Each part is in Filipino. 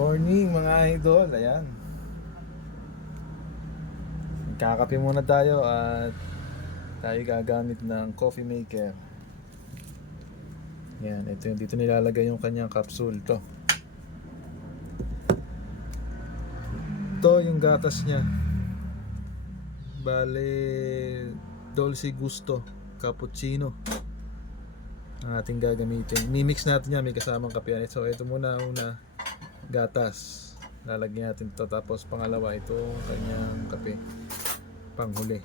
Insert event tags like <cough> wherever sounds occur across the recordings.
morning mga idol, ayan. Kakape muna tayo at tayo gagamit ng coffee maker. Yan, ito yung dito nilalagay yung kanyang capsule to. Ito yung gatas niya. Bale, Dolce Gusto, cappuccino ang ating gagamitin. Mimix natin yan, may kasamang kape. So, ito muna una, gatas. Lalagyan natin to tapos pangalawa ito kanyang kape. Panghuli.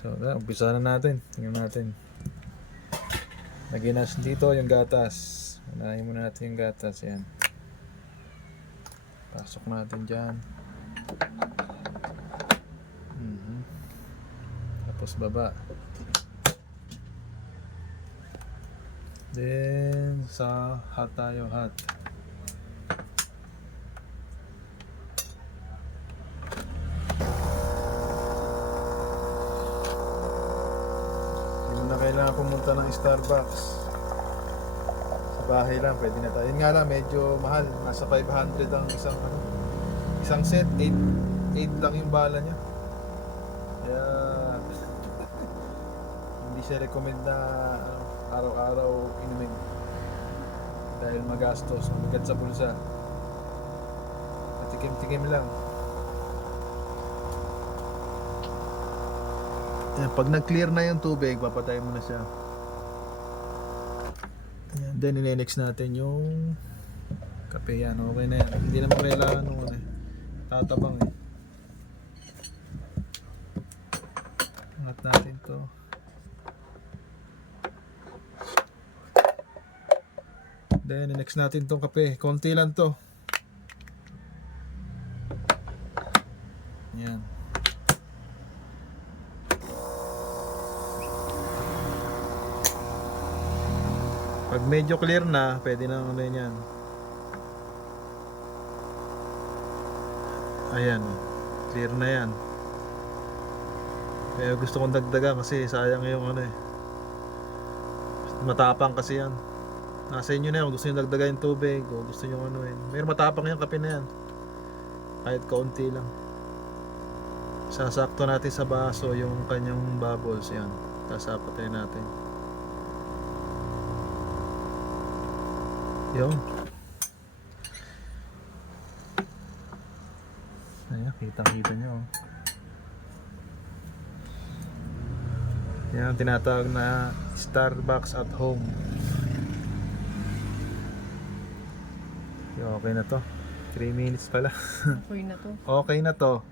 So, na, umpisa na natin. Tingnan natin. Lagyan dito yung gatas. Unahin muna natin yung gatas. Yan. Pasok natin dyan. Mhm. Tapos baba. Then, sa hot tayo. Hindi na kailangan pumunta ng Starbucks. Sa bahay lang, pwede na tayo. Yun nga lang, medyo mahal. Nasa 500 ang isang, ano, isang set. 8, 8 lang yung bala niya. Kaya, <laughs> hindi siya recommend na ano, araw-araw inumin. Dahil magastos, mabigat sa bulsa. Matikim-tikim lang. Ayan, pag nag-clear na yung tubig, papatay mo na siya. Ayan, then inenex natin yung kape yan. Okay na yan. Hindi naman kailangan nung ano eh. Tatabang eh. Angat natin to. Then next natin tong kape. Konti lang to. Yan. Pag medyo clear na, pwede na ano yan. Ayan. Clear na yan. Kaya gusto kong dagdagan kasi sayang yung ano eh. Matapang kasi yan. Nasa inyo na kung gusto nyo dagdagan yung tubig o gusto nyo ano eh. May matapang yung kape na yan. Kahit kaunti lang. Sasakto natin sa baso yung kanyang bubbles yan. Tapos apatay natin. Yun. Ayan, kitang-kita nyo. oh. Yan tinatawag na Starbucks at home. Okay na to. 3 minutes pala. Okay na to. okay na to.